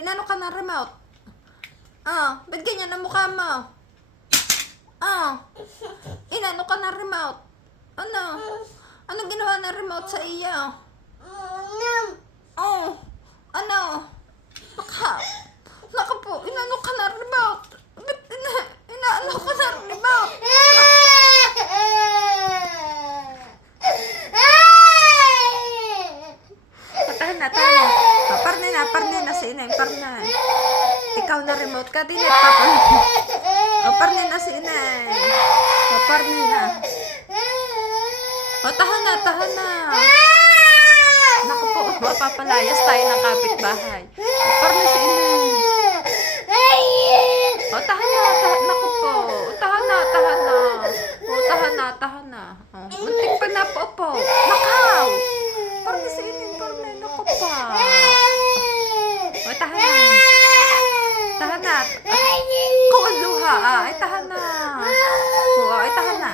Inano ka ng remote? Ba't ganyan ang mukha mo? Inano ka ng remote? Ano? Anong ginawa ng remote sa iyo? Ano? Naka po, inano ka ng remote? Ba't inaano ka ng remote? Tahan na. Parne na si inay, parne. Ikaw na remote ka din at parne na si inay. Parne na. Tahan na. Naku po, mapapalayas tayo ng kapitbahay. Parne si inay. Tahan na. Naku po, tahan na. Muntik pa na po. Nakaw. Parne si inay, parne. Naku pa. Tahan na. Kung ang luha, tahan na. Tahan na.